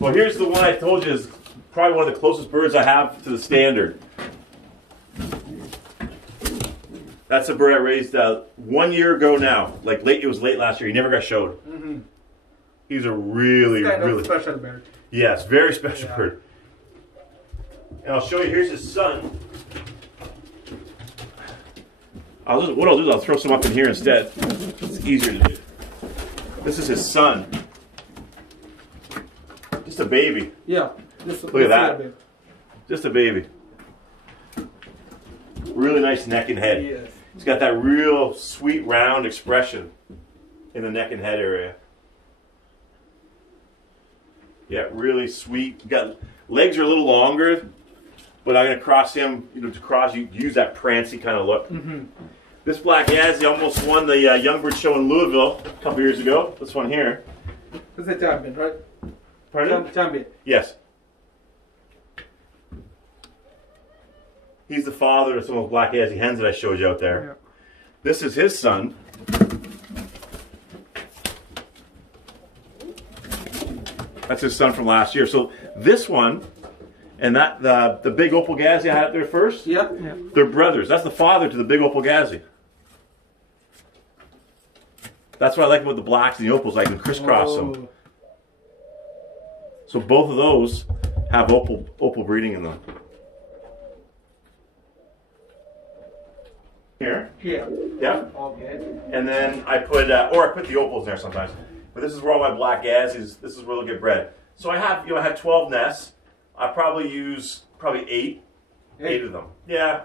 Well, here's the one I told you is probably one of the closest birds I have to the standard. That's a bird I raised 1 year ago now. Like it was late last year. He never got showed. He's a really special bird. Yes, very special bird. And I'll show you. Here's his son. What I'll do is I'll throw some up in here instead. It's easier to do. This is his son. Just a baby. Yeah. Look at that. Just a baby. Really nice neck and head. Yes. He's got that real sweet round expression in the neck and head area. Yeah, really sweet. Got legs are a little longer, but I'm gonna cross him. You know, to cross you use that prancy kind of look. This black Yazzie almost won the Young Bird Show in Louisville a couple years ago. This one here. This is a champion, right? Pardon? Champion. Yes. He's the father of some of those black Yazzie hens that I showed you out there. Yeah. This is his son. That's his son from last year. So this one and that the big opal Yazzie I had up there first. Yeah. They're brothers. That's the father to the big opal Yazzie. That's what I like about the blacks and the opals. I can crisscross them. So both of those have opal breeding in them. Here. Yeah. Okay. And then I put the opals there sometimes. But this is where all my black Yazzies. This is where they'll get bred. So I have I have 12 nests. I probably use eight of them. Yeah.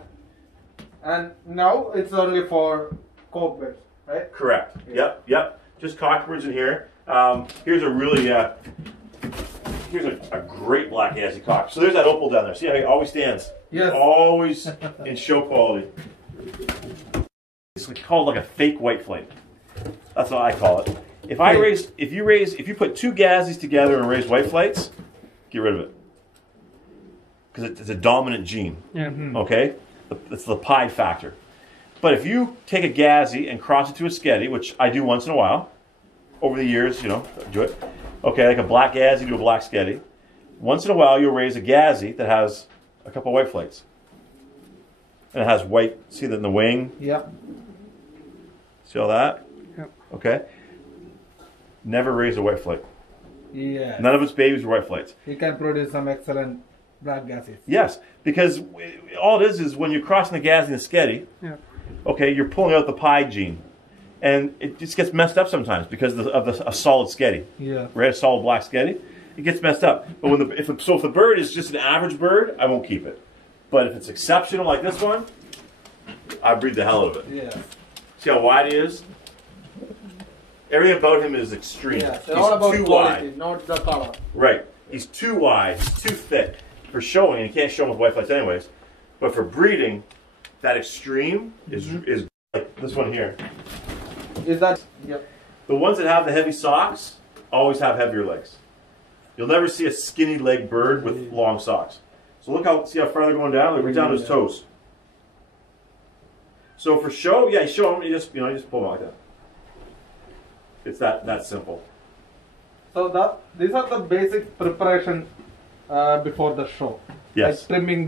And now it's only for cockbirds, right? Correct. Yeah. Yep. Just cockbirds in here. Here's a really here's a great black Yazzie cock. So there's that opal down there. See how he always stands? Yes. Always in show quality. It's called like a fake white flame. That's what I call it. If you put two Yazzies together and raise white flights, get rid of it. Because it's a dominant gene. Okay? It's the pi factor. But if you take a Yazzie and cross it to a Sketty, which I do once in a while, over the years, do it. Okay, like a black Yazzie to a black Sketty. Once in a while, you'll raise a Yazzie that has a couple white flights. And it has white, see that in the wing? Yep. See all that? Yep. Okay. Never raise a white flight. Yeah. None of its babies are white flights. You can produce some excellent black Yazzies. Yes, because all it is when you're crossing the Yazzie and the Sketty, okay, you're pulling out the pi gene. And it just gets messed up sometimes because of a solid Sketty. Yeah. Right, a solid black Sketty, it gets messed up. But if the bird is just an average bird, I won't keep it. But if it's exceptional like this one, I breed the hell out of it. Yeah. See how wide he is? Everything about him is extreme. Yeah, he's all about too quality, wide. not the color. Right. He's too wide. He's too thick. For showing, and you can't show him with white flights anyways. But for breeding, that extreme is like this one here. Is that? Yep. The ones that have the heavy socks always have heavier legs. You'll never see a skinny leg bird with long socks. So see how far they're going down? They're right down to his toes. So for show, you show them, you just pull them like that. It's that simple. So these are the basic preparation before the show. Yes. Like trimming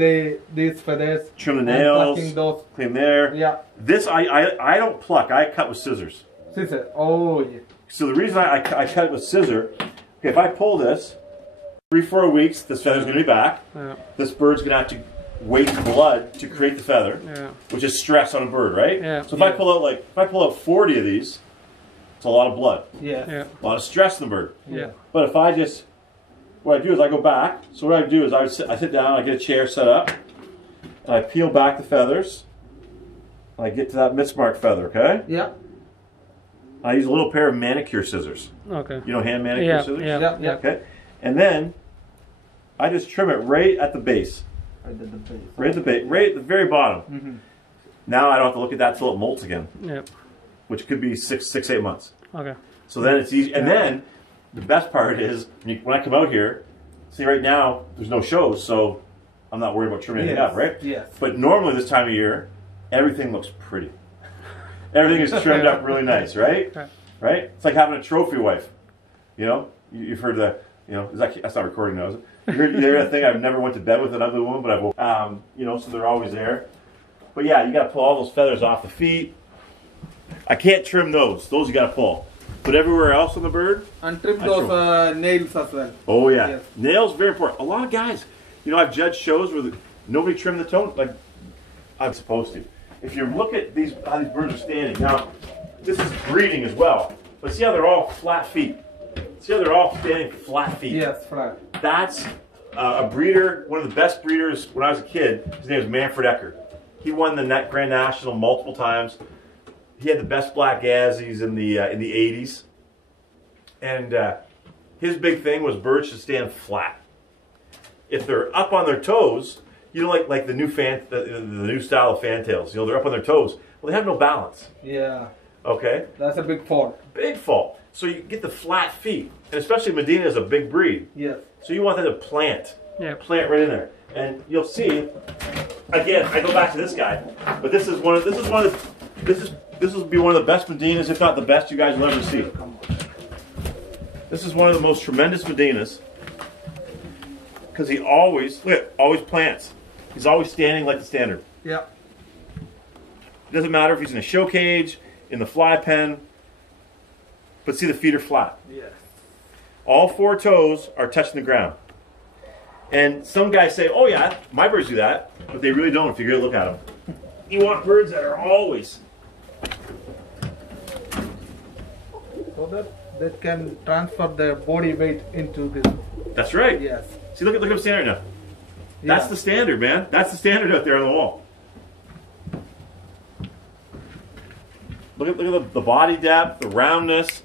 these feathers. Trim the nails. Plucking those. Clean there. Yeah. This I don't pluck. I cut with scissors. Scissor. Oh yeah. So the reason I cut it with scissor, okay, if I pull this, 3-4 weeks, this feather's going to be back. Yeah. This bird's going to have to waste blood to create the feather, which is stress on a bird, right? Yeah. So if I pull out 40 of these, it's a lot of blood. Yeah. A lot of stress in the bird. Yeah. But if what I do is I go back. So what I do is I sit down, I get a chair set up, and I peel back the feathers. And I get to that mismarked feather, okay? Yeah. I use a little pair of manicure scissors. Okay. You know hand manicure scissors? Yeah. Okay. And then I just trim it right at the base. Right at the base. Right at the very bottom. Now I don't have to look at that till it molts again. Yep. Which could be 6-8 months. Okay. So then it's easy. And then the best part is when I come out here, see right now there's no shows, so I'm not worried about trimming anything up, right? Yes. But normally this time of year, everything looks pretty. Everything is trimmed up really nice, right? Right? It's like having a trophy wife. You've heard You know, that's not recording now, is it? You hear that thing? I've never went to bed with an ugly woman, but I've, you know, so they're always there. But yeah, you got to pull all those feathers off the feet. I can't trim those. Those you got to pull. But everywhere else on the bird, and trim those nails as well. Oh yeah, yes. Nails very important. A lot of guys, you know, I've judged shows where nobody trimmed the toe like I'm supposed to. If you look at these how these birds are standing now, this is breeding as well. But see how they're all flat feet. See how they're all standing flat feet. Yes, flat. That's a breeder, one of the best breeders when I was a kid. His name was Manfred Ecker. He won the Grand National multiple times. He had the best black Gazzies in the 80s. And his big thing was birds should stand flat. If they're up on their toes, you know, like the new the new style of fantails, you know, they're up on their toes. Well, they have no balance. Yeah. Okay. That's a big fault. Big fault. So you get the flat feet, and especially Modena is a big breed. Yes. So you want them to plant. Yeah. Plant right in there, and you'll see. Again, I go back to this guy, but this will be one of the best Modenas, if not the best, you guys will ever see. This is one of the most tremendous Modenas because he always plants. He's always standing like the standard. Yeah. It doesn't matter if he's in a show cage, in the fly pen, but see the feet are flat. Yes. All 4 toes are touching the ground. And some guys say, oh yeah, my birds do that, but they really don't if you really look at them. You want birds that are always. So that they can transfer their body weight into this. That's right. Yes. See, look at him standing right now. Yeah. That's the standard, man. That's the standard out there on the wall. Look at the body depth, the roundness.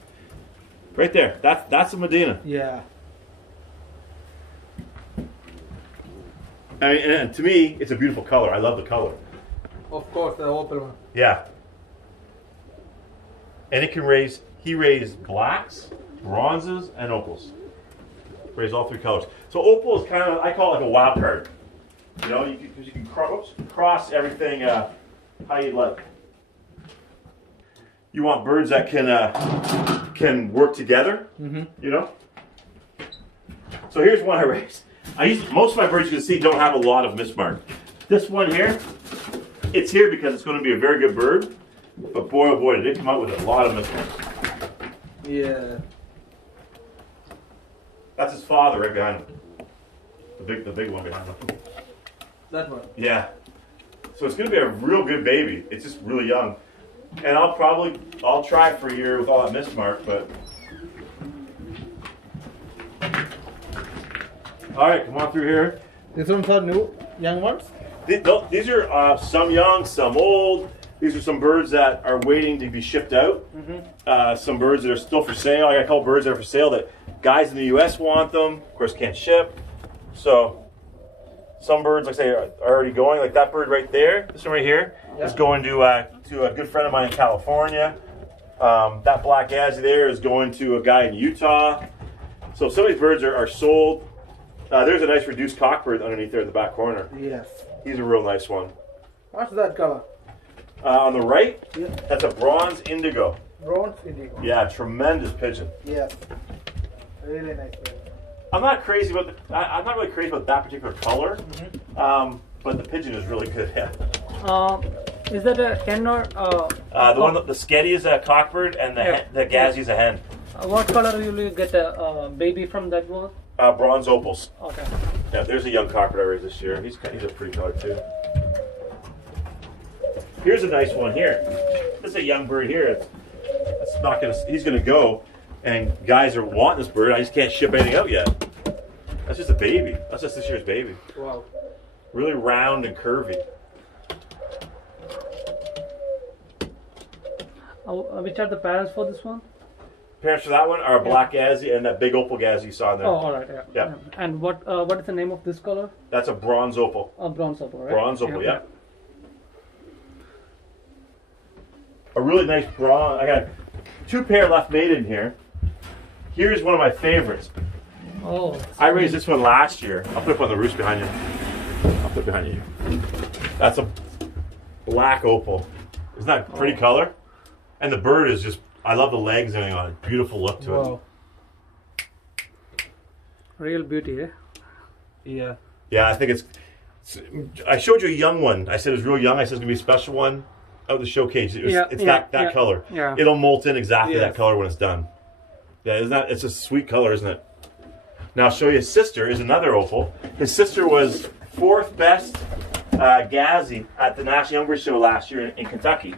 Right there. That's a Modena. Yeah. I mean, and to me, it's a beautiful color. I love the color. Of course, the opal one. Yeah. And it can raise. He raised blacks, bronzes, and opals. Raise all 3 colors. So opal is kind of, I call it like a wild card. You know, because you can cross everything how you like. You want birds that can work together. Mm-hmm. You know. So here's one I raised. Most of my birds you can see don't have a lot of mismark. This one here, it's here because it's going to be a very good bird. But boy, oh boy, did it come out with a lot of mismarks. Yeah. That's his father right behind him. The big one behind him. That one. Yeah. So it's going to be a real good baby. It's just really young. And I'll try for a year with all that mismark, but. All right, come on through here. These ones are new, young ones? These are some young, some old. These are some birds that are waiting to be shipped out. Mm-hmm. Some birds that are still for sale. I got a couple birds that are for sale that guys in the U.S. want them. Of course, can't ship. So some birds, like I say, are already going. Like that bird right there, this one right here, is going to a good friend of mine in California. That black Gazzy there is going to a guy in Utah. So some of these birds are sold. There's a nice reduced cockbird underneath there in the back corner. Yes. He's a real nice one. What's that color? On the right, Yeah. that's a bronze indigo. Bronze indigo. Yeah, tremendous pigeon. Yes. Really nice. I'm not crazy about I'm not really crazy about that particular color, but the pigeon is really good. Yeah. Is that a hen or The sketty is a cockbird, and the Gazzy is a hen. what color will you get a baby from that one? Bronze opals. Okay. Yeah, there's a young cockbird I raised this year. He's a pretty color too. Here's a nice one here. This is a young bird here. It's not gonna. He's gonna go, and guys are wanting this bird. I just can't ship anything out yet. That's just a baby. That's just this year's baby. Wow. Really round and curvy. Which are the parents for this one? Parents for that one are a black Gazzy and that big opal Gazzy you saw in there. Oh, all right. Yeah. Yeah. And what is the name of this color? That's a bronze opal. Bronze opal, right? Bronze opal, yeah. A really nice bronze. I got 2 pair left mated in here. Here's one of my favorites. Oh. I raised this one last year. I'll put it up on the roost behind you. I'll put it behind you. That's a black opal. Isn't that a pretty color? And the bird is just, I love the legs and everything on it. Beautiful look to it. Real beauty, eh? Yeah. Yeah, I think it's. I showed you a young one. I said it was real young. I said it's gonna be a special one out of the show cage. It's that color. Yeah. It'll molt in exactly Yes. that color when it's done. Yeah, isn't that? It's a sweet color, isn't it? Now I'll show you his sister is another opal. His sister was 4th best Gazzy at the National Young Bird Show last year in Kentucky.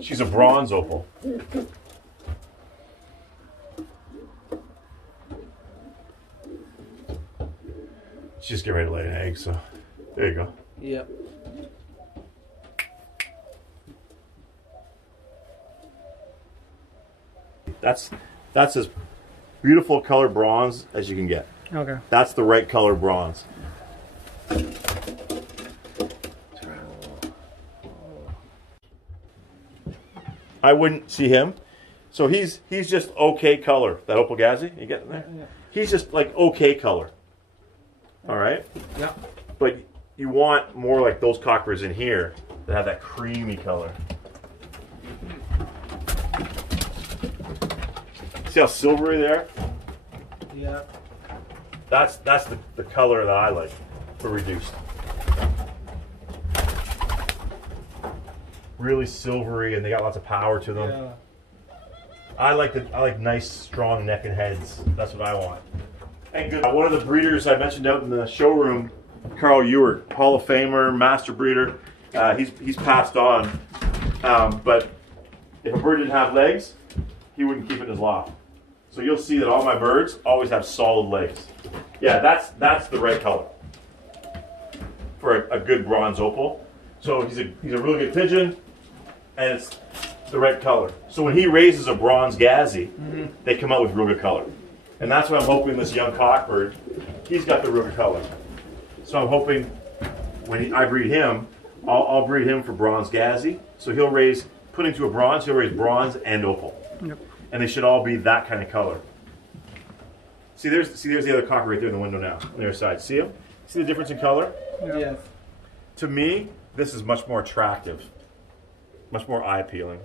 She's a bronze opal. She's just getting ready to lay an egg, so there you go. Yep. That's as beautiful color bronze as you can get. Okay. That's the right color bronze. I wouldn't see him. So he's just okay color. That opal Gazzy, you get in there? Yeah. He's just like okay color. All right? Yeah. But you want more like those cockers in here that have that creamy color. See how silvery they are? Yeah. That's the color that I like for reduced. Really silvery, and they got lots of power to them. Yeah. I like nice, strong neck and heads. That's what I want. And good. One of the breeders I mentioned out in the showroom, Carl Ewert, Hall of Famer, master breeder. He's passed on. But if a bird didn't have legs, he wouldn't keep it in his loft. So you'll see that all my birds always have solid legs. Yeah, that's the right color for a good bronze opal. So he's a really good pigeon, and it's the right color. So when he raises a bronze Gazzy, they come out with real good color. And that's what I'm hoping this young cockbird, he's got the real good color. So I'm hoping when I breed him, I'll breed him for bronze Gazzy. So he'll raise, put into a bronze, he'll raise bronze and opal. Yep. And they should all be that kind of color. See, there's the other cocker right there in the window now, on the other side. See him? See the difference in color? Yes. To me, this is much more attractive, much more eye-appealing.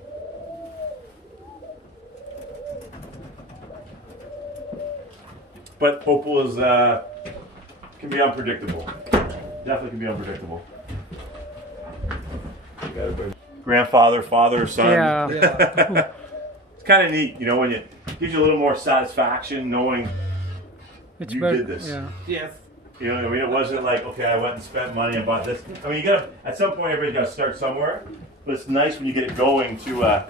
But opal is can be unpredictable. Definitely can be unpredictable. Grandfather, father, son. Yeah. Yeah. It's kind of neat, you know, when it gives you a little more satisfaction knowing Which you bird? did this. Yeah. Yes. You know what I mean? It wasn't like, okay, I went and spent money and bought this. I mean, you gotta, at some point, everybody's got to start somewhere. But it's nice when you get it going to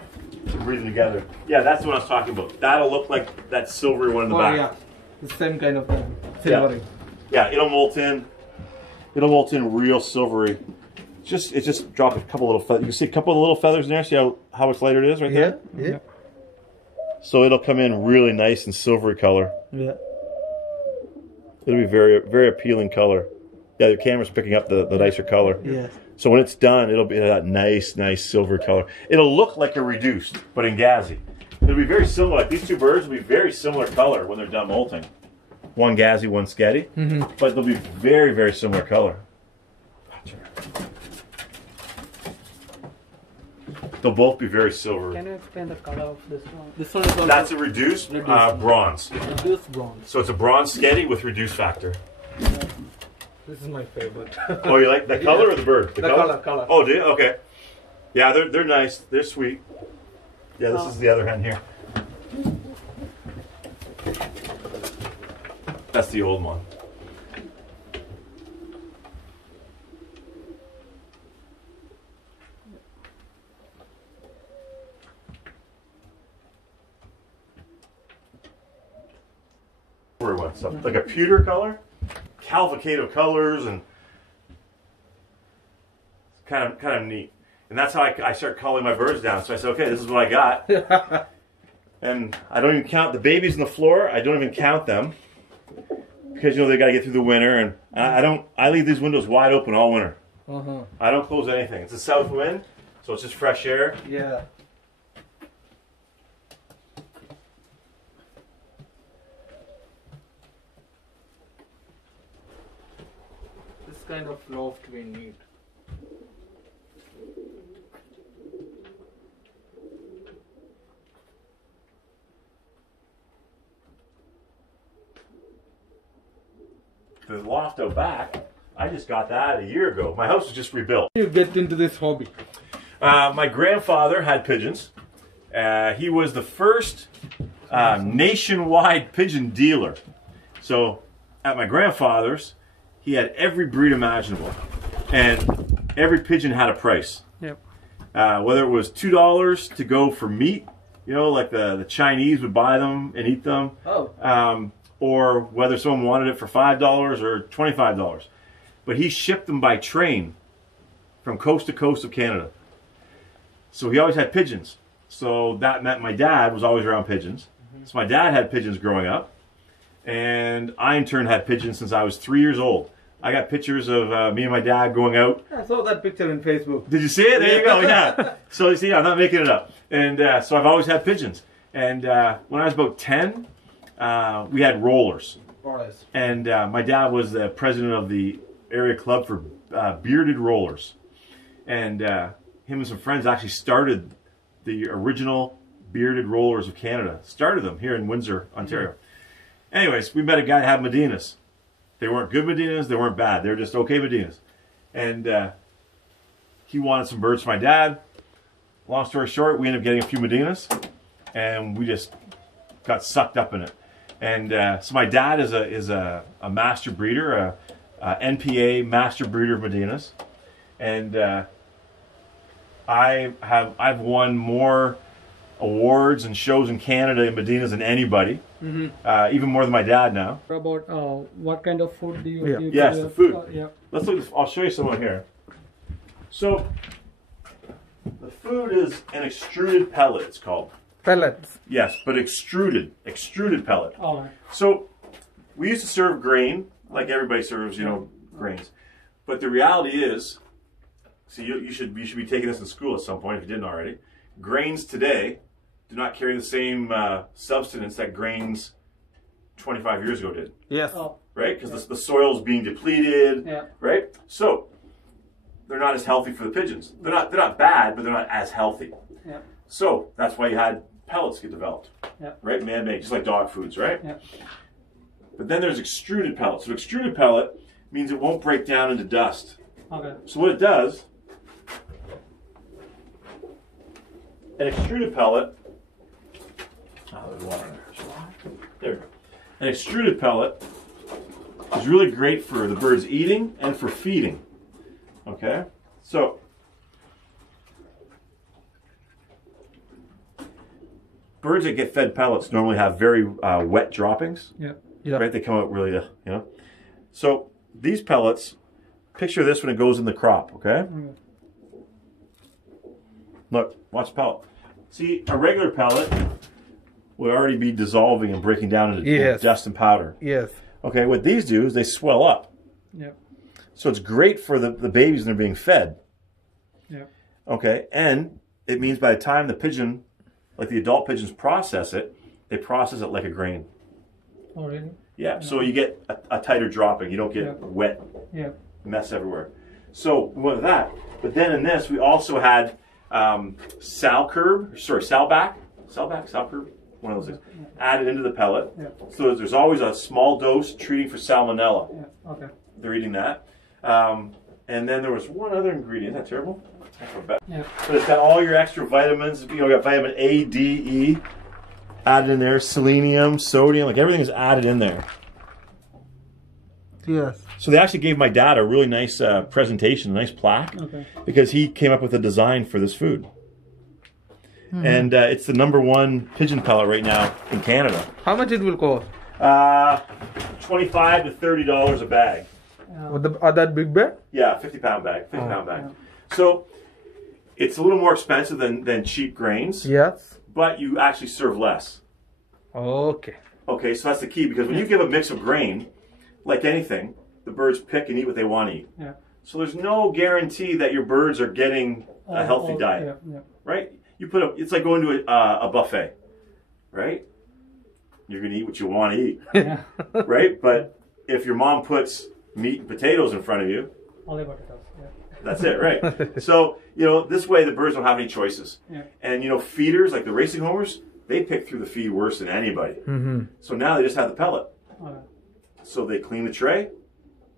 breathe them together. Yeah, that's what I was talking about. That'll look like that silvery one in the back. Yeah. The same kind of thing. Silvery. Yeah, it'll molt in. It'll molt in real silvery. It just dropped a couple little feathers. You can see a couple of little feathers in there. See how much lighter it is right there? Yeah. So it'll come in really nice and silvery color. Yeah. It'll be very, very appealing color. Yeah, your camera's picking up the nicer color. Yes. So when it's done, it'll be that nice silver color. It'll look like a reduced, but in Gazzy. It'll be very similar. Like these two birds will be very similar color when they're done molting. One Gazzy, one Sketty. But they'll be very, very similar color. They'll both be very silver. Can you explain the color of this one? This one is also That's a reduced bronze. reduced bronze. So it's a bronze Sketty with reduced factor. This is my favorite. Oh, you like the color or the bird? The color. Oh, do you? Okay. Yeah, they're nice. They're sweet. Yeah, this is the other hen here. That's the old one. What's up? Like a pewter color, Calvacato colors, and it's kind of neat. And that's how I start calling my birds down. So I said, okay, this is what I got. And I don't even count the babies on the floor. I don't even count them because they got to get through the winter. And I leave these windows wide open all winter. I don't close anything. It's a south wind, so it's just fresh air. Yeah. This kind of loft we need. the loft out back, I just got that a year ago. My house was just rebuilt. You get into this hobby? My grandfather had pigeons. He was the first nationwide pigeon dealer. So at my grandfather's, he had every breed imaginable, and every pigeon had a price. Yep. Whether it was $2 to go for meat, you know, like the Chinese would buy them and eat them, or whether someone wanted it for $5 or $25. But he shipped them by train from coast to coast of Canada. So he always had pigeons. So that meant my dad was always around pigeons. So my dad had pigeons growing up, and I in turn had pigeons since I was 3 years old. I got pictures of me and my dad going out. I saw that picture in Facebook. Did you see it? There you go, yeah. So you see, I'm not making it up. And so I've always had pigeons. And when I was about 10, we had rollers. And my dad was the president of the area club for bearded rollers. And him and some friends actually started the original bearded rollers of Canada. Started them here in Windsor, Ontario. Anyways, we met a guy that had Modenas. They weren't good Modenas, they weren't bad. They were just okay Modenas. And he wanted some birds for my dad. Long story short, we ended up getting a few Modenas, and we just got sucked up in it. And so my dad is a master breeder, a NPA master breeder of Modenas. And I've won more awards and shows in Canada in Modenas than anybody. Even more than my dad now. About what kind of food do you give? Yes, the food. Yeah. Let's look. I'll show you someone here. So the food is an extruded pellet. It's called Pellets. yes, but extruded pellet. All right. So we used to serve grain like everybody serves, you know, grains. But the reality is, so you should be taking this in school at some point if you didn't already. Grains today do not carry the same substance that grains 25 years ago did. Yes. Oh. Right? Because the soil's being depleted. Yeah. Right? So they're not as healthy for the pigeons. They're not bad, but they're not as healthy. Yeah. So that's why you had pellets get developed. Yeah. Right? Man-made, just like dog foods, right? Yeah. But then there's extruded pellets. So extruded pellet means it won't break down into dust. Okay. So what it does, an extruded pellet, there's water in there. There we go. An extruded pellet is really great for the birds eating and for feeding. Okay? So, birds that get fed pellets normally have very wet droppings. Yeah. Yeah. Right? They come out really, you know. So, these pellets, picture this when it goes in the crop, okay? Look, watch the pellet. See, a regular pellet would already be dissolving and breaking down into dust and powder. Yes. Okay, what these do is they swell up. Yep. So it's great for the babies when they're being fed. Yep. Okay, and it means by the time the pigeon, like the adult pigeons process it, they process it like a grain. Oh, really? Yeah, so you get a tighter dropping. You don't get wet mess everywhere. So we went with that. But then in this, we also had salbac, one of those things, added into the pellet. Yeah. So there's always a small dose treating for salmonella. Yeah. Okay. They're eating that. And then there was one other ingredient. Isn't that terrible? Yeah. But it's got all your extra vitamins. You know, got vitamin A, D, E added in there, selenium, sodium, like everything is added in there. Yes. So they actually gave my dad a really nice presentation, a nice plaque, because he came up with a design for this food. And it's the #1 pigeon pellet right now in Canada. How much it will cost? $25 to $30 a bag. Are that big bag? Yeah, 50-pound bag, 50-pound bag. So it's a little more expensive than cheap grains. Yes. But you actually serve less. Okay. Okay, so that's the key, because when you give a mix of grain, like anything, the birds pick and eat what they want to eat. Yeah. So there's no guarantee that your birds are getting a healthy diet, right? You put it's like going to a buffet, right? You're going to eat what you want to eat, right? But if your mom puts meat and potatoes in front of you, only potatoes. Yeah. That's it, right? So, you know, this way the birds don't have any choices. Yeah. And, you know, feeders, like the racing homers, they pick through the feed worse than anybody. So now they just have the pellet. So they clean the tray,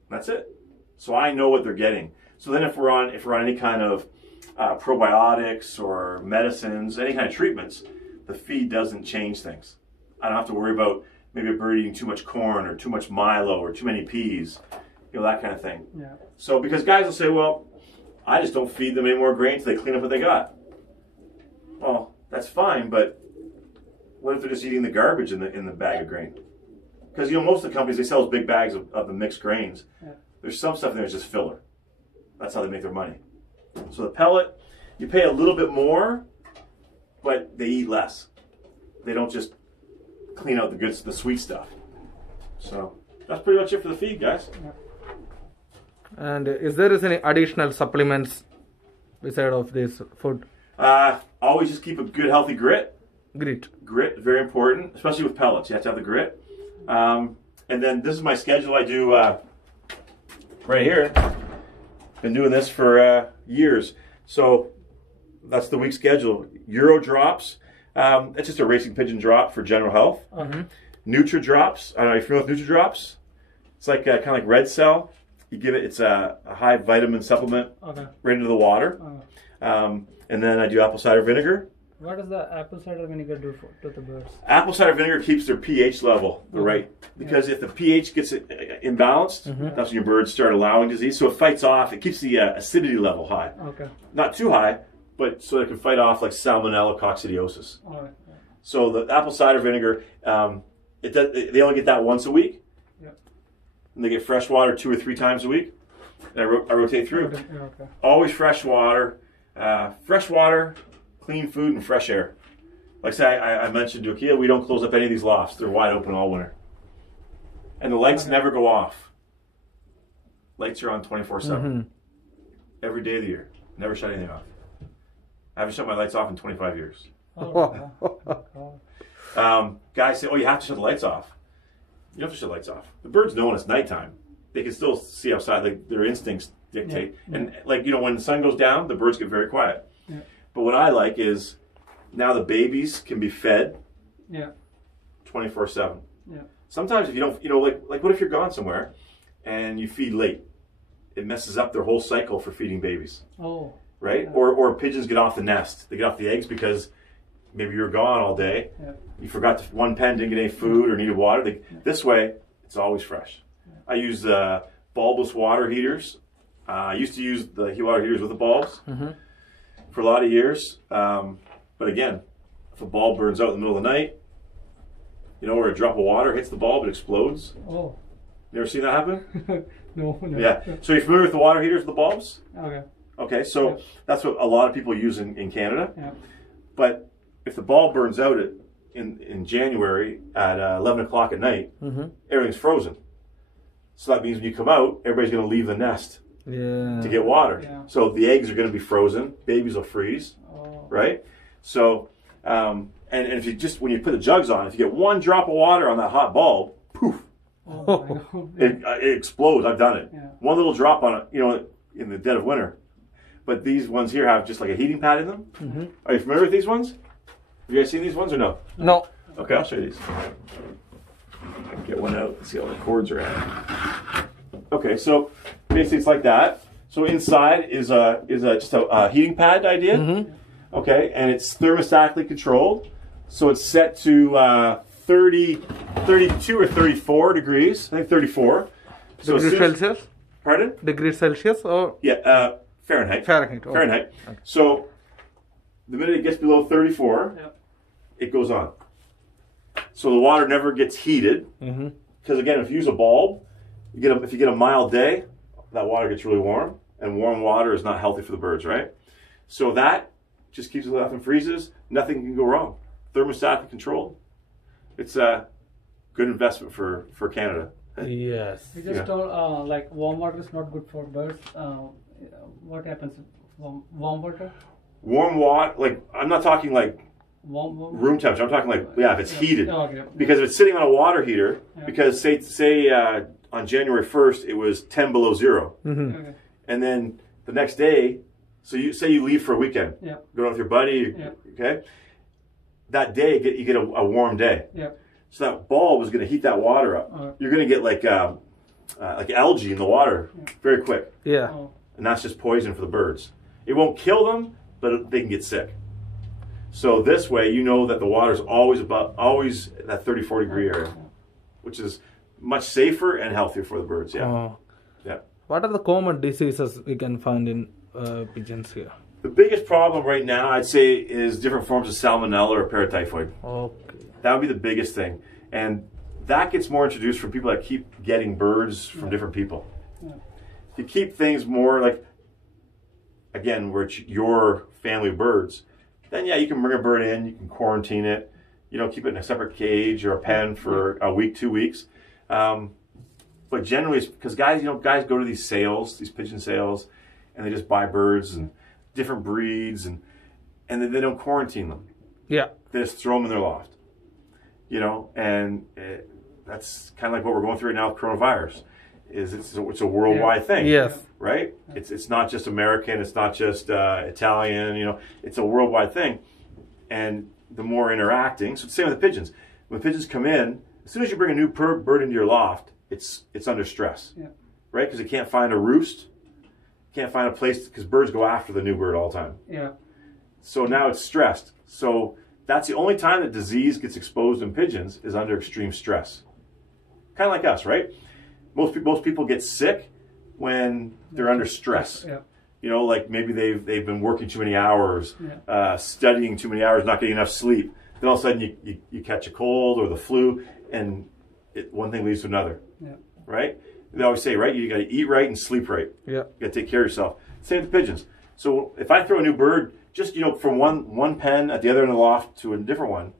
That's it. So I know what they're getting. So then if we're on any kind of probiotics or medicines, any kind of treatments, the feed doesn't change things. I don't have to worry about maybe a bird eating too much corn or too much milo or too many peas, that kind of thing. Yeah. So because guys will say, well, I just don't feed them any more grain until they clean up what they got. Well, that's fine, but what if they're just eating the garbage in the bag of grain? Because most of the companies, they sell those big bags of the mixed grains. Yeah. There's some stuff in there that's just filler. That's how they make their money. So the pellet, you pay a little bit more, but they eat less. They don't just clean out the sweet stuff. So that's pretty much it for the feed, guys. Yeah. And is there any additional supplements beside of this food? Always just keep a good, healthy grit. Grit. Grit, very important, especially with pellets. You have to have the grit. And then this is my schedule. I do right here. Been doing this for years. So that's the week schedule. Euro drops. It's just a racing pigeon drop for general health. Nutra drops. I don't know if you're familiar with Nutra drops. It's like kind of like Red Cell. You give it. It's a high vitamin supplement right into the water. And then I do apple cider vinegar. What does the apple cider vinegar do to the birds? Apple cider vinegar keeps their pH level right, because if the pH gets imbalanced, that's when your birds start allowing disease. So it fights off. It keeps the acidity level high. Okay. Not too high, but so it can fight off like salmonella, coccidiosis. All right. So the apple cider vinegar, they only get that once a week. And they get fresh water 2 or 3 times a week. And I rotate through. Okay. Always fresh water, clean food, and fresh air. Like I say, I mentioned to Akia, we don't close up any of these lofts. They're wide open all winter. And the lights never go off. Lights are on 24/7. Every day of the year. Never shut anything off. I haven't shut my lights off in 25 years. Guys say, oh, you have to shut the lights off. You don't have to shut the lights off. The birds know when it's nighttime. They can still see outside. Like their instincts dictate. And when the sun goes down, the birds get very quiet. But what I like is now the babies can be fed 24/7. Sometimes if you don't, like what if you're gone somewhere and you feed late? It messes up their whole cycle for feeding babies. Oh. Right? Or pigeons get off the nest. They get off the eggs because maybe you're gone all day. You forgot one pen didn't get any food or needed water. This way, it's always fresh. I use bulbous water heaters. I used to use the water heaters with the bulbs for a lot of years. But again, if a bulb burns out in the middle of the night, or a drop of water hits the bulb, it explodes. Oh. You ever seen that happen? No. Yeah. So you're familiar with the water heaters with the bulbs? Okay. Okay, so that's what a lot of people use in Canada. Yeah. But if the bulb burns out in January at 11 o'clock at night, everything's frozen. So that means when you come out, everybody's going to leave the nest to get water. Yeah. So the eggs are going to be frozen. Babies will freeze, right? So, and if you when you put the jugs on, if you get one drop of water on that hot bulb, poof, it explodes. I've done it. Yeah. One little drop on it, in the dead of winter. But these ones here have just like a heating pad in them. Are you familiar with these ones? Have you guys seen these ones or no? No. Okay, I'll show you these. I can get one out and see how the cords are at. Okay, so basically it's like that. So inside is just a heating pad idea. Okay, and it's thermostatically controlled. So it's set to 32 or 34 degrees. I think 34. So Degrees Celsius? Pardon? Degrees Celsius or? Yeah, Fahrenheit. Fahrenheit. Oh. Fahrenheit. Okay. So the minute it gets below 34, it goes on. So the water never gets heated. Because again, if you use a bulb, if you get a mild day, that water gets really warm. And warm water is not healthy for the birds, right? So that just keeps it nothing freezes. Nothing can go wrong. Thermostatically controlled. It's a good investment for Canada. Yes. You just told like warm water is not good for birds. What happens with warm water? Warm water, like I'm not talking like warm room temperature. I'm talking like if it's heated. Okay. Because if it's sitting on a water heater, because say on January 1st it was 10 below zero, Okay. and then the next day, so you say you leave for a weekend, going with your buddy, okay. That day you get a warm day. Yeah. So that bulb is going to heat that water up. You're going to get like like algae in the water very quick. Yeah. Oh, And that's just poison for the birds. It won't kill them, but they can get sick. So this way, you know that the water is always that 30-40 degree area, which is much safer and healthier for the birds. Yeah. Oh. Yeah. What are the common diseases we can find in pigeons here? The biggest problem right now, I'd say, is different forms of salmonella or paratyphoid. Okay. That would be the biggest thing. And that gets more introduced from people that keep getting birds from different people. yeah. To keep things more like, again, where it's your family of birds, then yeah, you can bring a bird in, you can quarantine it, keep it in a separate cage or a pen for a week, 2 weeks. But generally, it's because guys go to these sales, these pigeon sales, and they just buy birds and different breeds, and then they don't quarantine them. Yeah. They just throw them in their loft. And that's kind of like what we're going through right now with coronavirus. It's a worldwide thing. Yes. Right? It's not just American, it's not just Italian, it's a worldwide thing. And the more interacting, so it's the same with the pigeons. When pigeons come in, as soon as you bring a new bird into your loft, it's under stress. Yeah. Right? Because it can't find a roost, can't find a place, because birds go after the new bird all the time. Yeah. So now it's stressed. So that's the only time that disease gets exposed in pigeons is under extreme stress. Kind of like us, right? Most people get sick when they're under stress. Yeah. Like maybe they've been working too many hours, Yeah. studying too many hours, not getting enough sleep. Then all of a sudden you catch a cold or the flu, and one thing leads to another. Yeah. Right? They always say, right, you got to eat right and sleep right. Yeah. You got to take care of yourself. Same with the pigeons. So if I throw a new bird, just from one pen at the other end of the loft to a different one,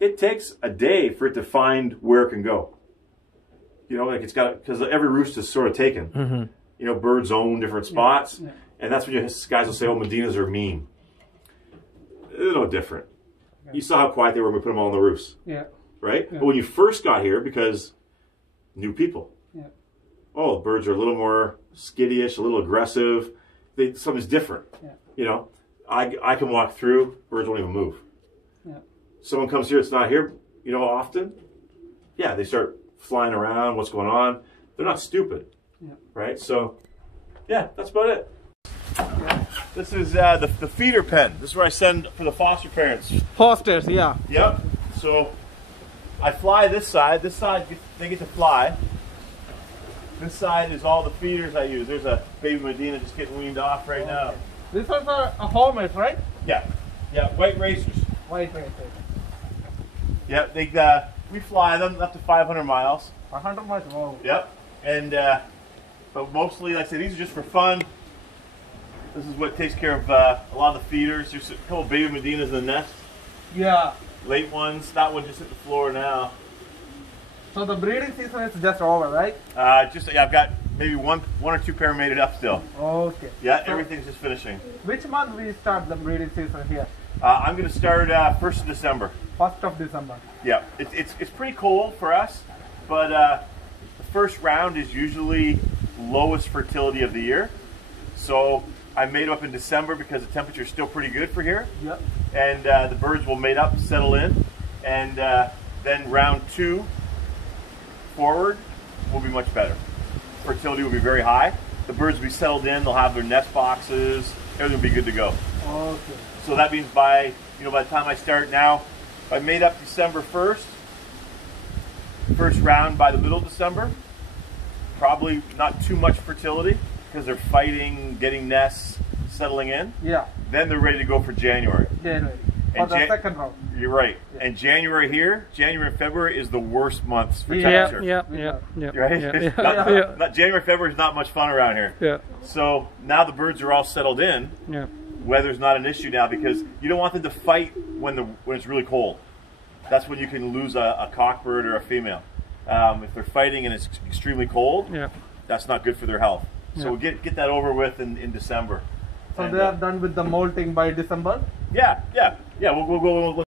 it takes a day for it to find where it can go. Like it's got, because every roost is sort of taken. Mm-hmm. Birds own different spots, Yeah. and that's when guys will say, "Oh, Modenas are mean." They're no different. Yeah. You saw how quiet they were when we put them all on the roofs, Yeah. right? Yeah. But when you first got here, because new people, Yeah. oh, birds are a little more skittish, a little aggressive. Something's different. Yeah. I can walk through, birds won't even move. Yeah. Someone comes here, it's not here, often. Yeah, they start flying around, what's going on. They're not stupid. Yeah. Right? So, yeah, that's about it. This is the feeder pen. This is where I send for the foster parents. Fosters, yeah. Yep. So, I fly this side. This side, they get to fly. This side is all the feeders I use. There's a baby Modena just getting weaned off right now. These ones are homemade, right? Yeah. Yeah, white racers. White, right. Yeah, we fly them up to 500 miles. 100 miles. Wow. Yep. And but mostly, like I said, these are just for fun. This is what takes care of a lot of the feeders. There's a couple baby Modenas in the nest. Yeah. Late ones. That one just hit the floor now. So the breeding season is just over, right? I've got maybe one or two pair mated up still. Okay. Yeah, So everything's just finishing. which month we start the breeding season here? I'm going to start 1st of December. 1st of December. Yeah, it's pretty cold for us, but the first round is usually lowest fertility of the year. So I made up in December because the temperature is still pretty good for here. Yep. And the birds will mate up, settle in, and then round 2 forward will be much better. Fertility will be very high. The birds will be settled in, they'll have their nest boxes, everything will be good to go. Okay. So that means by the time I start now, if I made up December 1st, first round by the middle of December, probably not too much fertility because they're fighting, getting nests, settling in. Yeah. Then they're ready to go for January. January. And For the second round. You're right. Yeah. And January and February is the worst months for Yeah, temperature. yeah. Right? Yeah. Not January, February is not much fun around here. Yeah. So now the birds are all settled in. Yeah. Weather's not an issue now because you don't want them to fight when it's really cold. That's when you can lose a cockbird or a female. If they're fighting and it's extremely cold, Yeah. that's not good for their health. So Yeah. we'll get that over with in December. So And, they are done with the molting by December? Yeah. We'll